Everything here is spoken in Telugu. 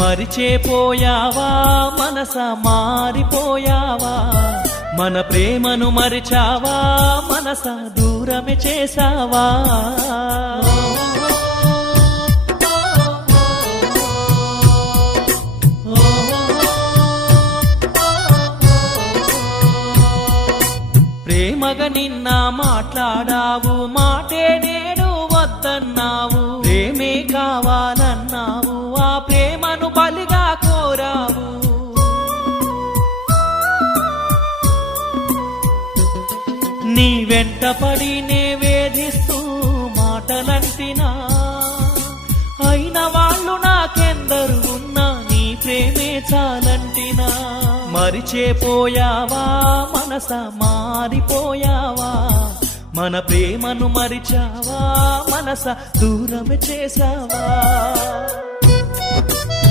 మరిచేపోయావా మనస మారిపోయావా మన ప్రేమను మరిచావా మనస దూరమే చేసావా ప్రేమగా నిన్న మాట్లాడావు మాటే నేడు వద్దన్నావు ప్రేమే కావాలన్నావు ఆ ప్రేమను బలిగా కోరావు నీ వెంట పడి నే వేధిస్తూ మాటలంటినా అయిన వాళ్ళు నాకెందరు ఉన్నా నీ ప్రేమే చాలంటినా మరిచేపోయావా మనస మారిపోయావా మన ప్రేమను మరిచావా మనస దూరం చేసావా